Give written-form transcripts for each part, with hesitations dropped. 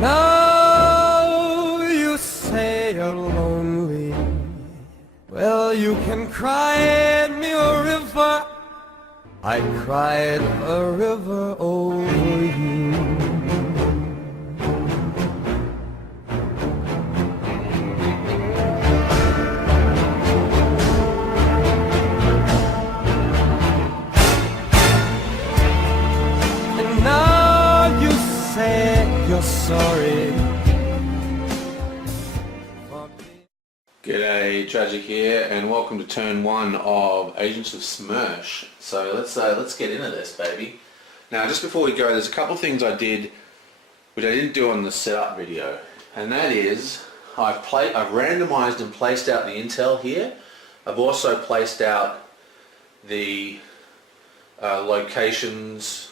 Now you say you're lonely. Well, you can cry me a river. I cried a river over you. And now you say you're sorry. G'day, Tragic here, and welcome to turn 1 of Agents of S.M.E.R.C.H. So let's get into this, baby. Now, just before we go, there's a couple of things I did which I didn't do on the setup video, and that is I've randomized and placed out the intel here. I've also placed out the locations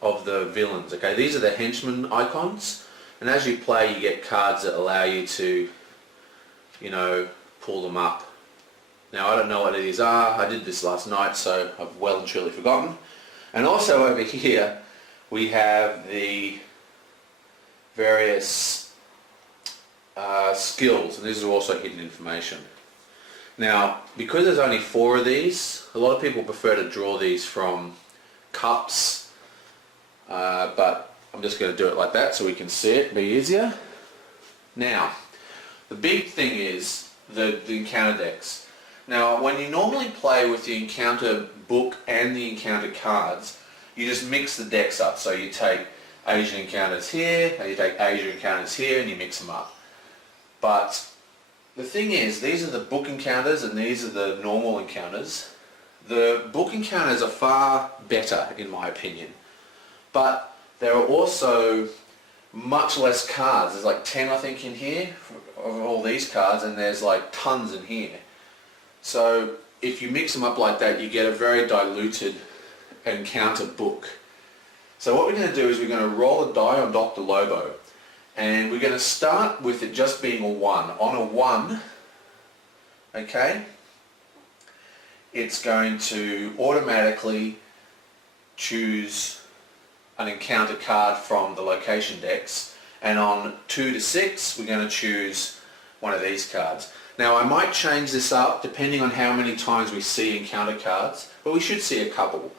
of the villains. Okay, these are the henchmen icons, and as you play, you get cards that allow you to, you know, pull them up. Now, I don't know what these are. I did this last night, so I've well and truly forgotten. And also over here we have the various skills, and these are also hidden information. Now, because there's only 4 of these, a lot of people prefer to draw these from cups, but I'm just going to do it like that so we can see it, be easier. Now, the big thing is the encounter decks. Now, when you normally play with the encounter book and the encounter cards, you just mix the decks up. So you take Asian encounters here, and you take Asian encounters here, and you mix them up. But the thing is, these are the book encounters and these are the normal encounters. The book encounters are far better, in my opinion. But there are also much less cards. There's like 10, I think, in here of all these cards, and there's like tons in here. So if you mix them up like that, you get a very diluted encounter book. So what we're going to do is we're going to roll a die on Dr. Lobo, and we're going to start with it just being a 1. On a 1, okay, it's going to automatically choose an encounter card from the location decks, and on 2 to 6 we're going to choose one of these cards. Now, I might change this up depending on how many times we see encounter cards, but we should see a couple.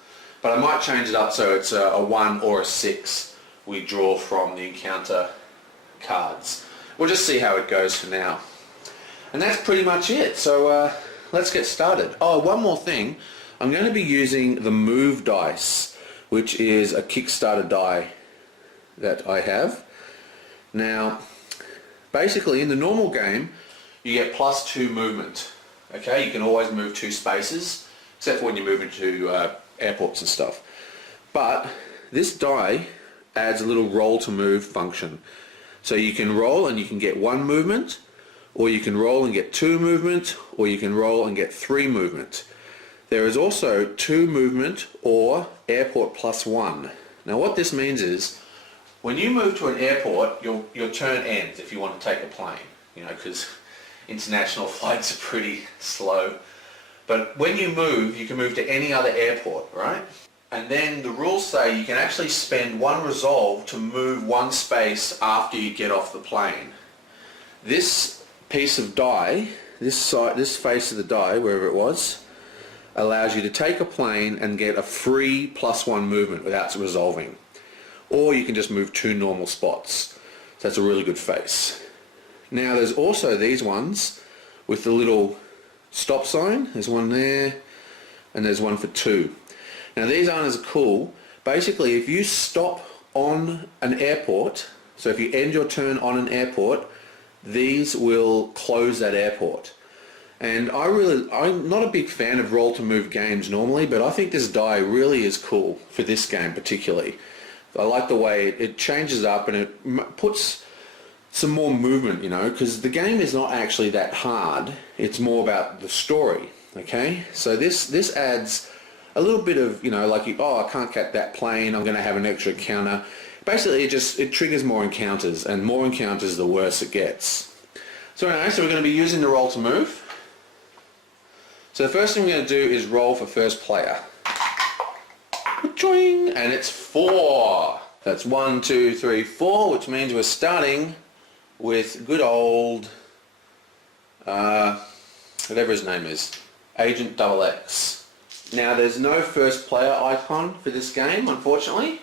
But I might change it up so it's a 1 or a 6 we draw from the encounter cards. We'll just see how it goes for now. And that's pretty much it, so let's get started. Oh, one more thing. I'm going to be using the Move dice, which is a Kickstarter die that I have. Now, basically in the normal game you get +2 movement. Okay, you can always move 2 spaces, except for when you move into airports and stuff. But this die adds a little roll to move function. So you can roll and you can get 1 movement, or you can roll and get 2 movement, or you can roll and get 3 movement. There is also 2 movement or airport +1. Now, what this means is when you move to an airport, your turn ends if you want to take a plane, you know, because international flights are pretty slow. But when you move, you can move to any other airport, right? And then the rules say you can actually spend 1 resolve to move 1 space after you get off the plane. This piece of die, this face of the die, wherever it was, allows you to take a plane and get a free +1 movement without resolving. Or you can just move 2 normal spots. So that's a really good face. Now, there's also these ones with the little stop sign. There's one there, and there's one for 2. Now, these aren't as cool. Basically, if you stop on an airport, so if you end your turn on an airport, these will close that airport. And I'm not a big fan of roll to move games normally, but I think this die really is cool for this game particularly. I like the way it changes up and it puts some more movement, you know, because the game is not actually that hard. It's more about the story, okay? So this adds a little bit of, you know, like, oh, I can't get that plane, I'm going to have an extra encounter. Basically, it triggers more encounters, and more encounters the worse it gets. So anyway, so we're going to be using the roll to move. So the first thing we're going to do is roll for first player. Choing! And it's 4. That's 1, 2, 3, 4, which means we're starting with good old, whatever his name is, Agent XX. Now there's no first player icon for this game, unfortunately.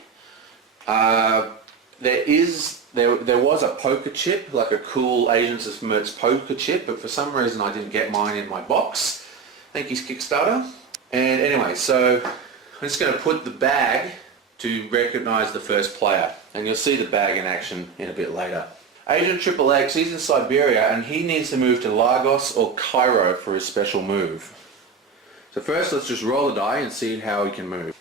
There was a poker chip, like a cool Agents of S.M.E.R.C.H poker chip, but for some reason I didn't get mine in my box. Thank you, Kickstarter. And anyway, so I'm just going to put the bag to recognise the first player, and you'll see the bag in action in a bit later. Agent XX, he's in Siberia, and he needs to move to Lagos or Cairo for his special move. So first let's just roll the die and see how he can move.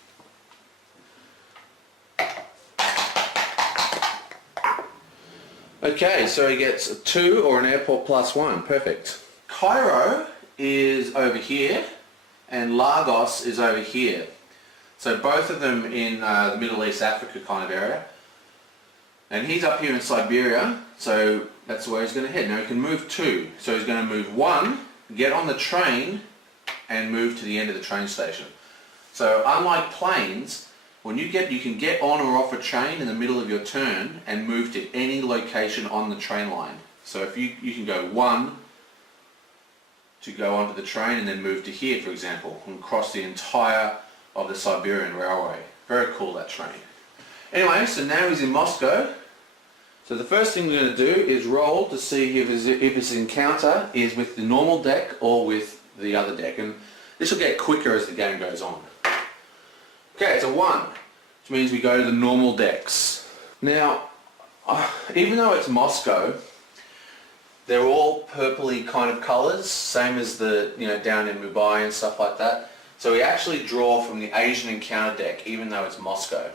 Okay, so he gets a 2 or an airport +1. Perfect. Cairo is over here and Lagos is over here. So both of them in the Middle East, Africa kind of area. And he's up here in Siberia, so that's where he's going to head. Now he can move 2. So he's going to move 1, get on the train and move to the end of the train station. So unlike planes, when you can get on or off a train in the middle of your turn and move to any location on the train line. So if you can go 1 to go onto the train and then move to here, for example, and cross the entire of the Siberian Railway. Very cool, that train. Anyway, so now he's in Moscow. So the first thing we're going to do is roll to see if his encounter is with the normal deck or with the other deck. And this will get quicker as the game goes on. Okay, it's a 1, which means we go to the normal decks. Now, even though it's Moscow, they're all purpley kind of colours, same as the, down in Mumbai and stuff like that. So we actually draw from the Asian encounter deck, even though it's Moscow.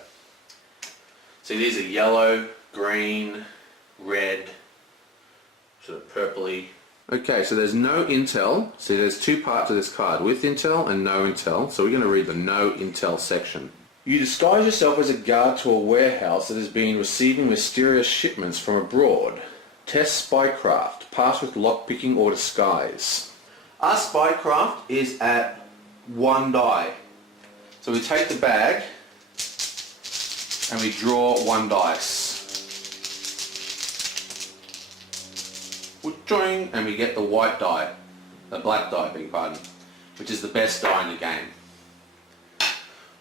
See, these are yellow, green, red, sort of purpley. Okay, so there's no intel. See, there's 2 parts of this card, with intel and no intel. So we're going to read the no intel section. You disguise yourself as a guard to a warehouse that has been receiving mysterious shipments from abroad. Test spycraft. Pass with lockpicking or disguise. Our spycraft is at 1 die. So we take the bag and we draw 1 dice. And we get the white die, the black die, beg your pardon, which is the best die in the game.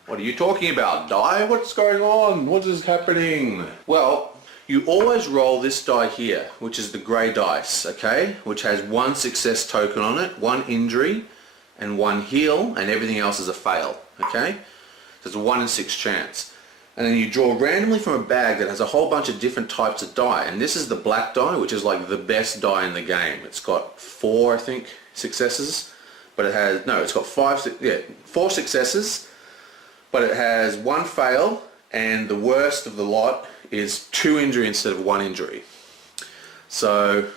What are you talking about, die? What's going on? What is happening? Well, you always roll this die here, which is the grey dice, okay? Which has 1 success token on it, 1 injury, and 1 heal, and everything else is a fail, okay? So it's a 1 in 6 chance. And then you draw randomly from a bag that has a whole bunch of different types of die. And this is the black die, which is like the best die in the game. It's got 4, I think, successes. But it has, no, it's got 4 successes. But it has 1 fail. And the worst of the lot is 2 injury instead of 1 injury. So,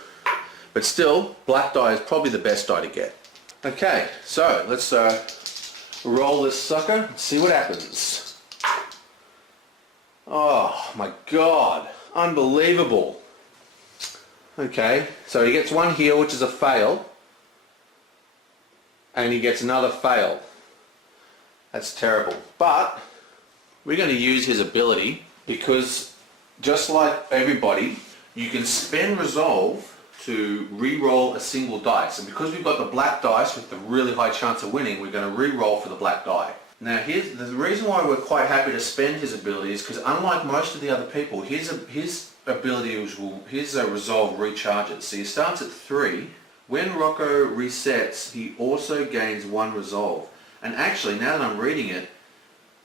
but still, black die is probably the best die to get. Okay, so let's roll this sucker and see what happens. Oh my god, unbelievable. Okay, so he gets 1 heal, which is a fail, and he gets another fail. That's terrible. But we're going to use his ability because just like everybody, you can spend resolve to re-roll a single dice. And because we've got the black dice with the really high chance of winning, we're going to re-roll for the black die. Now here's the reason why we're quite happy to spend his ability is because unlike most of the other people, his ability his resolve recharges. So he starts at 3. When Rocco resets, he also gains 1 resolve. And actually, now that I'm reading it,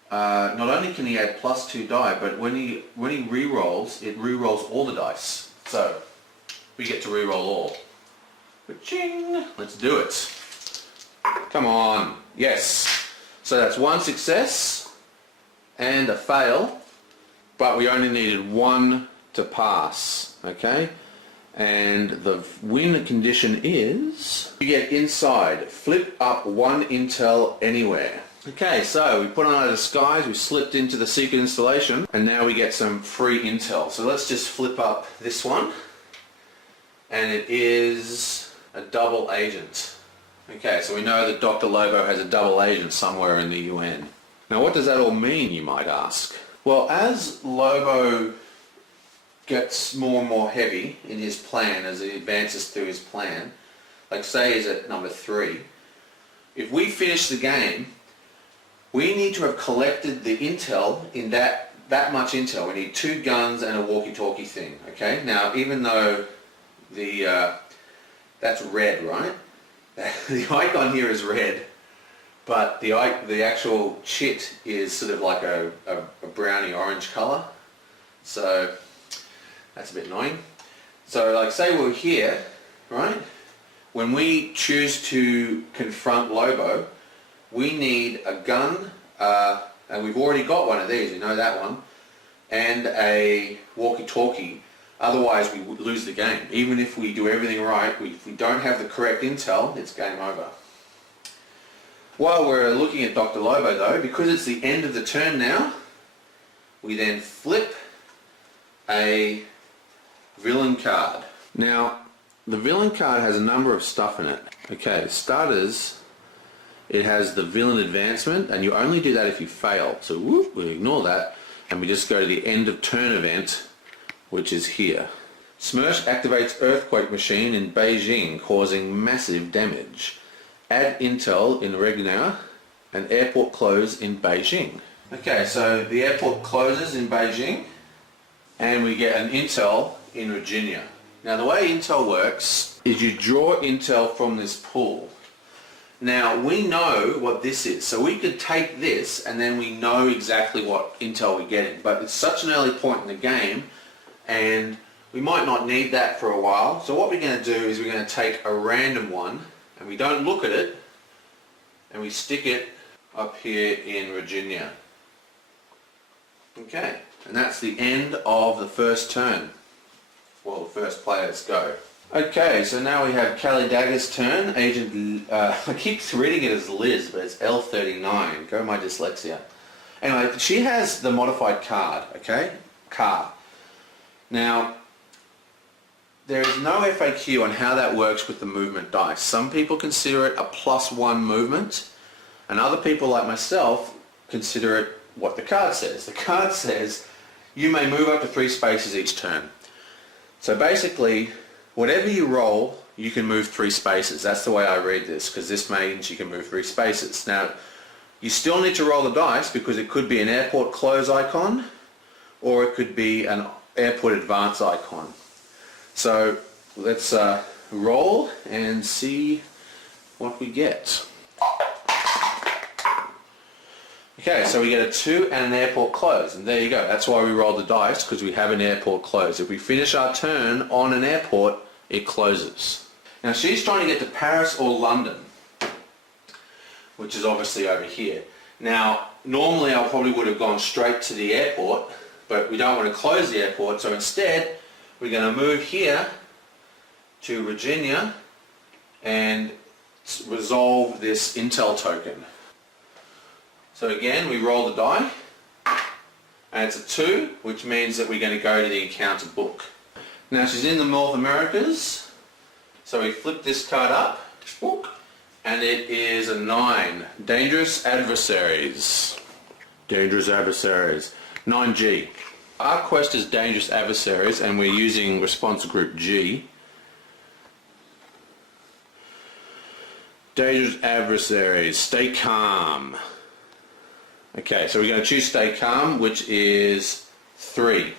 not only can he add +2 die, but when he re-rolls, it re-rolls all the dice. So we get to re-roll all. Ka-ching! Let's do it. Come on. Yes. So that's 1 success and a fail, but we only needed 1 to pass, okay? And the win condition is you get inside, flip up 1 intel anywhere. Okay, so we put on our disguise, we slipped into the secret installation, and now we get some free intel. So let's just flip up this one, and it is a double agent. Okay, so we know that Dr. Lobo has a double agent somewhere in the UN. Now what does that all mean, you might ask? Well, as Lobo gets more and more heavy in his plan, as he advances through his plan, like say he's at number 3, if we finish the game, we need to have collected the intel in that much intel. We need 2 guns and a walkie-talkie thing, okay? Now, even though that's red, right? The icon here is red, but the actual chit is sort of like a browny orange colour. So that's a bit annoying. So like say we're here, right? When we choose to confront Lobo, we need a gun, and we've already got one of these, we know that one, and a walkie-talkie. Otherwise we would lose the game. Even if we do everything right, if we don't have the correct intel, it's game over. While we're looking at Dr. Lobo though, because it's the end of the turn now, we then flip a villain card. Now, the villain card has a number of stuff in it. Okay, starters, it has the villain advancement, and you only do that if you fail. So whoop, we ignore that, and we just go to the end of turn event, which is here. S.M.E.R.C.H activates earthquake machine in Beijing, causing massive damage. Add intel in regular, and airport close in Beijing. Okay, so the airport closes in Beijing, and we get an intel in Virginia. Now the way intel works is you draw intel from this pool. Now we know what this is, so we could take this and then we know exactly what intel we're getting, but it's such an early point in the game and we might not need that for a while. So what we're going to do is we're going to take a random one and we don't look at it and we stick it up here in Virginia. Okay, and that's the end of the first turn. Well, the first players go. Okay, so now we have Callie Dagger's turn. Agent, I keep reading it as Liz, but it's L39. Go my dyslexia. Anyway, she has the modified card, okay? Car. Now, there is no FAQ on how that works with the movement dice. Some people consider it a +1 movement, and other people like myself consider it what the card says. The card says you may move up to 3 spaces each turn. So basically, whatever you roll, you can move 3 spaces. That's the way I read this, because this means you can move 3 spaces. Now, you still need to roll the dice because it could be an airport close icon, or it could be an airport advance icon. So let's roll and see what we get. Okay, so we get a 2 and an airport close, and there you go. That's why we roll the dice, because we have an airport close. If we finish our turn on an airport, it closes. Now she's trying to get to Paris or London, which is obviously over here. Now, normally I probably would have gone straight to the airport, but we don't want to close the airport, so instead we're going to move here to Virginia and resolve this intel token. So again, we roll the die, and it's a 2, which means that we're going to go to the encounter book. Now she's in the North Americas, so we flip this card up, and it is a 9. Dangerous adversaries. Dangerous adversaries. 9G. Our quest is dangerous adversaries, and we're using response group G. Dangerous adversaries. Stay calm. Okay, so we're going to choose Stay Calm, which is 3.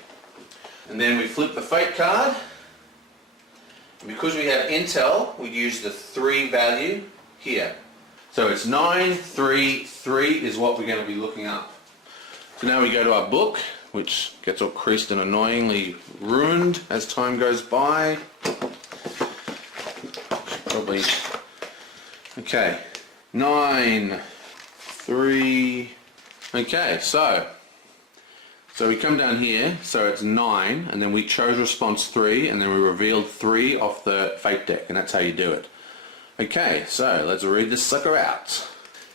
And then we flip the Fate card. And because we have intel, we use the 3 value here. So it's 9, 3, 3 is what we're going to be looking up. So now we go to our book, which gets all creased and annoyingly ruined as time goes by. Probably. Okay, 9, 3. Okay, so we come down here, so it's 9, and then we chose response 3, and then we revealed 3 off the Fate deck, and that's how you do it. Okay, so let's read this sucker out.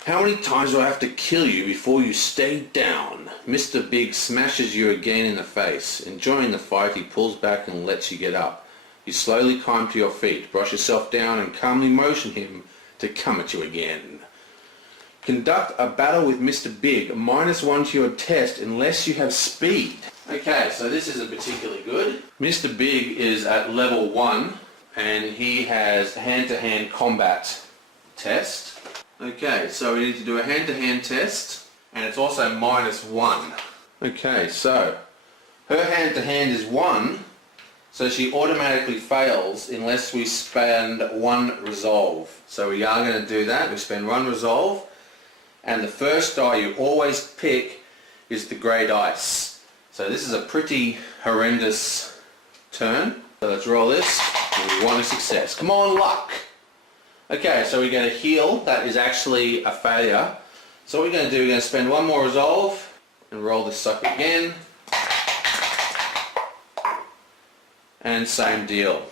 How many times do I have to kill you before you stay down? Mr. Big smashes you again in the face. Enjoying the fight, he pulls back and lets you get up. You slowly climb to your feet, brush yourself down, and calmly motion him to come at you again. Conduct a battle with Mr. Big. -1 to your test unless you have speed. Okay, so this isn't particularly good. Mr. Big is at level 1 and he has hand-to-hand combat test. Okay, so we need to do a hand-to-hand test and it's also -1. Okay, so her hand-to-hand is 1, so she automatically fails unless we spend 1 resolve. So we are going to do that. We spend 1 resolve, and the first die you always pick is the grey dice. So this is a pretty horrendous turn. So let's roll this, and we want a success. Come on, luck! Okay, so we get a heal. That is actually a failure. So what we're going to do, we're going to spend 1 more resolve and roll this sucker again. And same deal.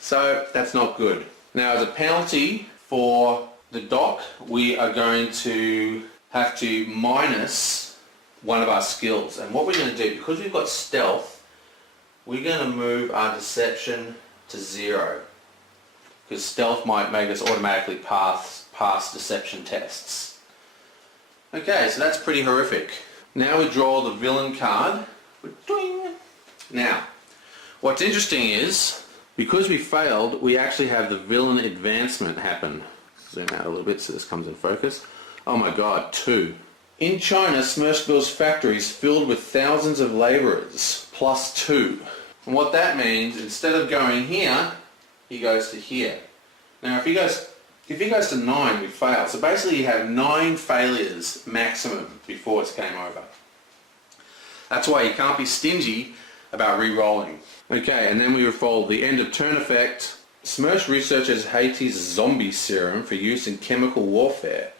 So that's not good. Now as a penalty for the dock, we are going to have to minus 1 of our skills. And what we're going to do, because we've got stealth, we're going to move our deception to 0. Because stealth might make us automatically pass deception tests. Okay, so that's pretty horrific. Now we draw the villain card. Now, what's interesting is, because we failed, we actually have the villain advancement happen. Zoom out a little bit so this comes in focus. Oh my god, 2. In China, S.M.E.R.C.H factory is filled with thousands of labourers, +2. And what that means, instead of going here, he goes to here. Now if he goes to 9, we fail. So basically you have 9 failures maximum before it's game over. That's why you can't be stingy about re-rolling. Okay, and then we roll the end of turn effect. S.M.E.R.C.H researches Haiti's zombie serum for use in chemical warfare.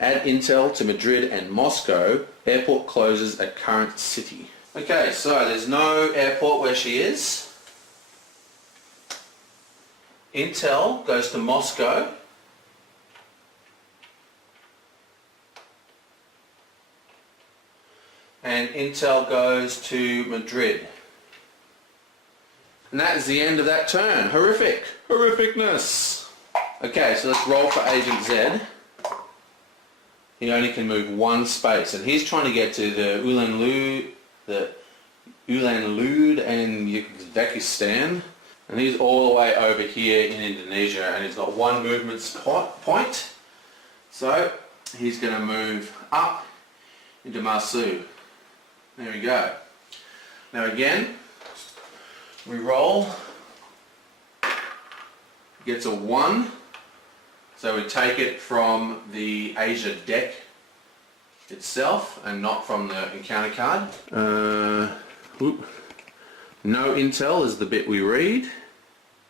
Add intel to Madrid and Moscow. Airport closes at current city. Okay, so there's no airport where she is. Intel goes to Moscow. And intel goes to Madrid. And that is the end of that turn. Horrific. Horrificness. Okay, so let's roll for Agent Z. He only can move 1 space, and he's trying to get to the Ulan-Lude and Uzbekistan, and he's all the way over here in Indonesia, and he's got 1 movement point. So he's going to move up into S.M.E.R.C.H. There we go. Now again, we roll. Gets a 1. So we take it from the Asia deck itself and not from the encounter card. No intel is the bit we read.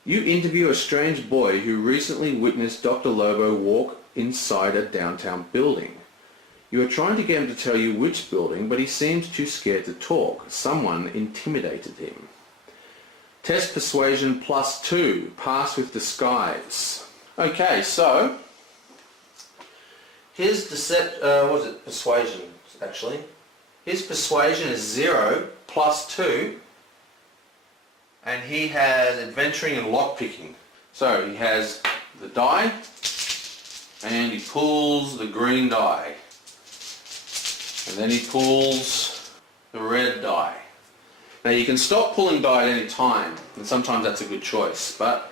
You interview a strange boy who recently witnessed Dr. Lobo walk inside a downtown building. You are trying to get him to tell you which building, but he seems too scared to talk. Someone intimidated him. Test persuasion +2. Pass with disguise. Okay, so his persuasion actually. His persuasion is 0 +2, and he has adventuring and lockpicking. So he has the die, and he pulls the green die, and then he pulls the red die. Now you can stop pulling die at any time, and sometimes that's a good choice, but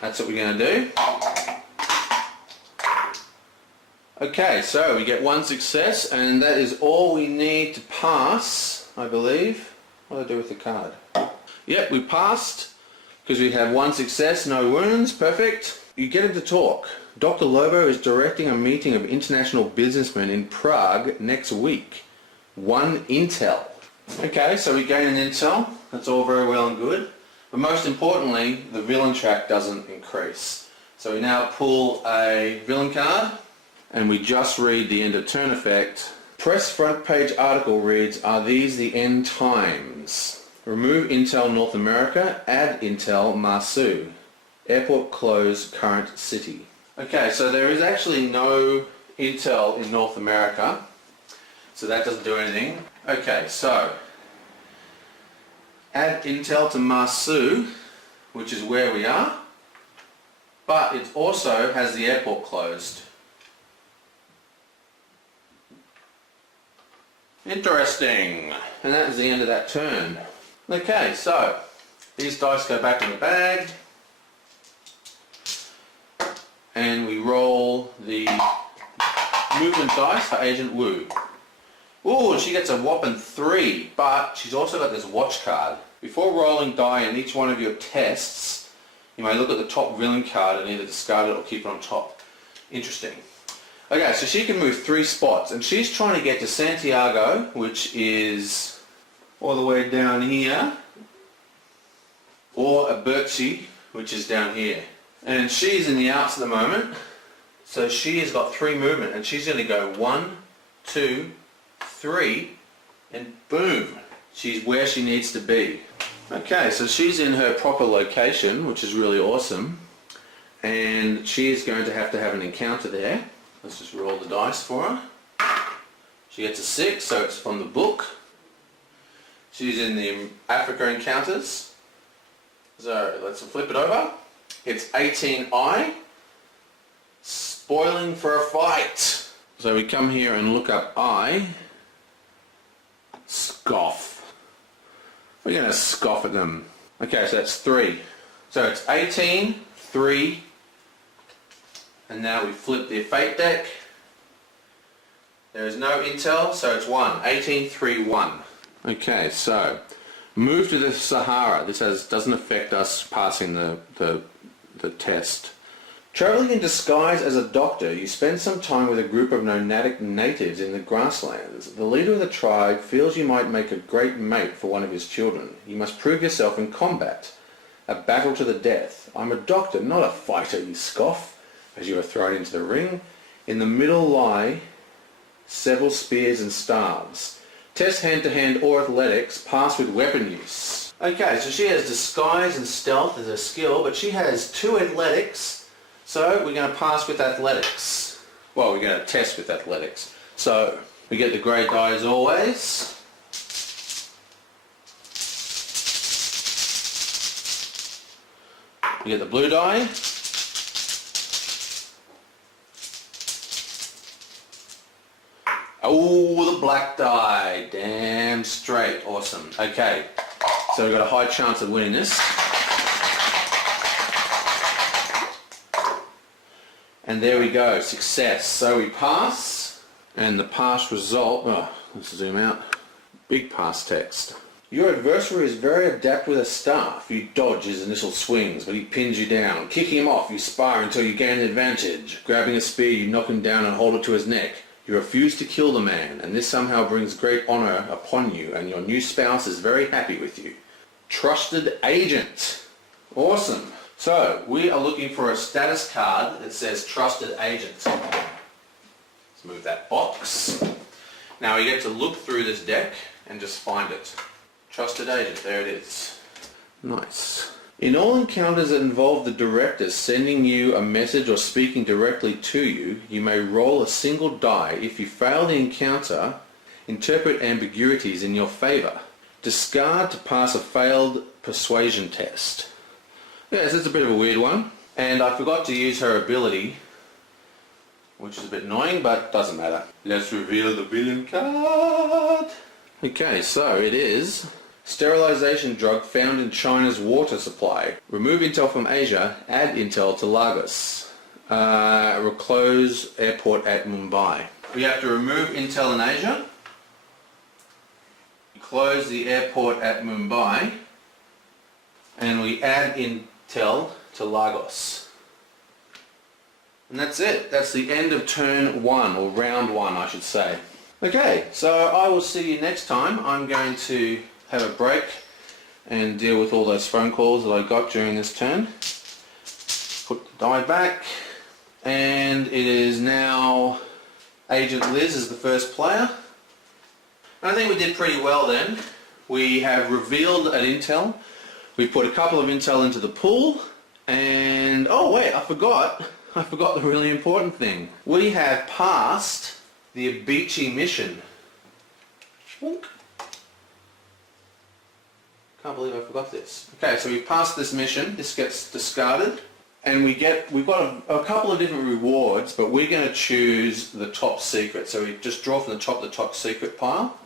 that's what we're going to do. Okay, so we get 1 success, and that is all we need to pass, I believe. What do I do with the card? Yep, we passed, because we have 1 success, no wounds, perfect. You get him to talk. Dr. Lobo is directing a meeting of international businessmen in Prague next week. 1 intel. Okay, so we gain an intel. That's all very well and good. But most importantly, the villain track doesn't increase. So we now pull a villain card, and we just read the end of turn effect. Press front page article reads, are these the end times? Remove intel North America, add intel S.M.E.R.C.H. Airport close current city. Okay, so there is actually no intel in North America, so that doesn't do anything. Okay, so add intel to S.M.E.R.C.H, which is where we are, but it also has the airport closed. Interesting. And that was the end of that turn. Okay, so these dice go back in the bag. And we roll the movement dice for Agent Wu. Ooh, she gets a whopping 3, but she's also got this watch card. Before rolling die in each one of your tests, you may look at the top villain card and either discard it or keep it on top. Interesting. Okay, so she can move 3 spots, and she's trying to get to Santiago, which is all the way down here, or S.M.E.R.C.H, which is down here. And she's in the Alps at the moment, so she has got 3 movement, and she's going to go 1, 2, 3, and boom, she's where she needs to be. Okay, so she's in her proper location, which is really awesome, and she is going to have an encounter there. Let's just roll the dice for her. She gets a 6, so it's from the book. She's in the Africa encounters, so let's flip it over. It's 18I, spoiling for a fight. So we come here and look up I, scoff. We're going to scoff at them. Okay, so that's 3. So it's 18, 3, and now we flip the fate deck. There is no intel, so it's 1. 18, 3, 1. Okay, so move to the Sahara. This doesn't affect us passing the test. Traveling in disguise as a doctor, you spend some time with a group of nomadic natives in the grasslands. The leader of the tribe feels you might make a great mate for one of his children. You must prove yourself in combat. A battle to the death. I'm a doctor, not a fighter, you scoff, as you are thrown into the ring. In the middle lie several spears and staves. Test hand-to-hand or athletics, pass with weapon use. Okay, so she has disguise and stealth as a skill, but she has 2 athletics, so we're going to pass with athletics. Well, we're going to test with athletics. So, we get the grey die as always. We get the blue die. Oh, the black die. Damn straight. Awesome. Okay. So we've got a high chance of winning this. And there we go. Success. So we pass. And the pass result... Oh, let's zoom out. Big pass text. Your adversary is very adept with a staff. You dodge his initial swings, but he pins you down. Kicking him off, you spar until you gain an advantage. Grabbing a spear, you knock him down and hold it to his neck. You refuse to kill the man, and this somehow brings great honour upon you, and your new spouse is very happy with you. Trusted agent. Awesome. So, we are looking for a status card that says Trusted Agent. Let's move that box. Now we get to look through this deck and just find it. Trusted Agent, there it is. Nice. In all encounters that involve the director sending you a message or speaking directly to you, you may roll a single die. If you fail the encounter, interpret ambiguities in your favour. Discard to pass a failed persuasion test. Yes, it's a bit of a weird one. And I forgot to use her ability, which is a bit annoying, but doesn't matter. Let's reveal the villain card. Okay, so it is... Sterilization drug found in China's water supply. Remove intel from Asia, add intel to Lagos. Close airport at Mumbai. We have to remove intel in Asia. Close the airport at Mumbai. And we add intel to Lagos. And that's it. That's the end of turn 1, or round 1 I should say. Okay, so I will see you next time. I'm going to have a break and deal with all those phone calls that I got during this turn. Put the die back, and it is now Agent Liz as the first player. And I think we did pretty well then. We have revealed an intel. We put a couple of intel into the pool, and oh wait, I forgot the really important thing. We have passed the S.M.E.R.C.H mission. Bonk. Can't believe I forgot this. Okay, so we passed this mission. This gets discarded, and we've got a couple of different rewards, but we're going to choose the top secret. So we just draw from the top secret pile.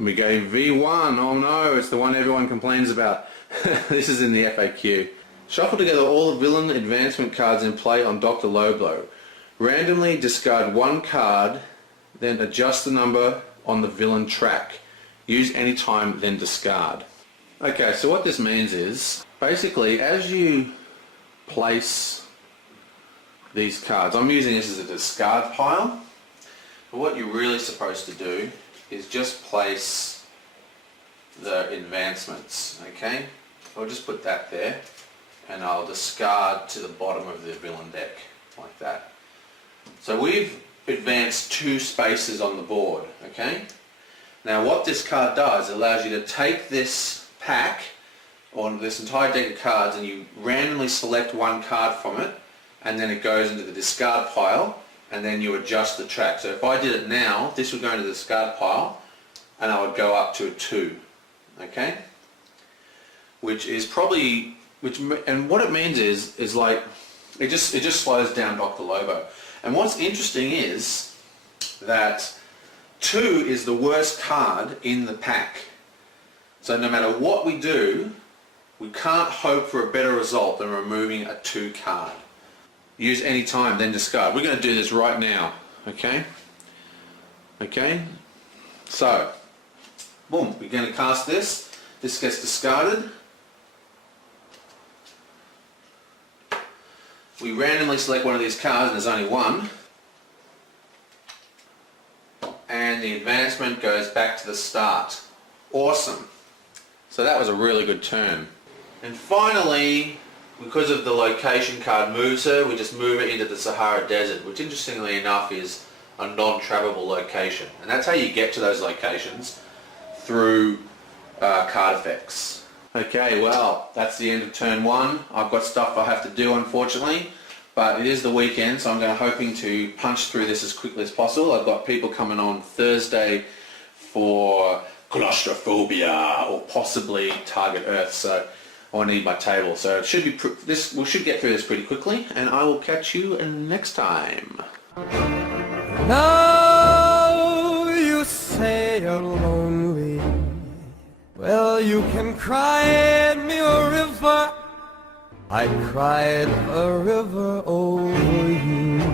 And we go V1. Oh no, it's the one everyone complains about. This is in the FAQ. Shuffle together all the villain advancement cards in play on Dr. Loblo. Randomly discard one card, then adjust the number on the villain track. Use any time, then discard. Okay, so what this means is, basically, as you place these cards, I'm using this as a discard pile, but what you're really supposed to do is just place the advancements, okay? I'll just put that there, and I'll discard to the bottom of the villain deck, like that. So we've advanced 2 spaces on the board, okay? Now what this card does, it allows you to take this pack, or this entire deck of cards, and you randomly select one card from it, and then it goes into the discard pile, and then you adjust the track. So if I did it now, this would go into the discard pile, and I would go up to a 2, okay? Which is probably, and what it means is like, it just slows down Dr. Lobo. And what's interesting is that 2 is the worst card in the pack. So no matter what we do, we can't hope for a better result than removing a 2 card. Use any time, then discard. We're going to do this right now, okay? Okay? So, boom, we're going to cast this. This gets discarded. We randomly select one of these cards, and there's only one. And the advancement goes back to the start. Awesome. So that was a really good turn. And finally, because of the location card moves her, we just move it into the Sahara Desert, which interestingly enough is a non-travelable location. And that's how you get to those locations, through card effects. Okay, well, that's the end of turn 1. I've got stuff I have to do, unfortunately, but it is the weekend, so I'm hoping to punch through this as quickly as possible. I've got people coming on Thursday for claustrophobia or possibly Target Earth, so I need my table. So it should be we should get through this pretty quickly, and I will catch you next time. Now you say you're lonely. Well, you can cry me a river. I cried a river over you.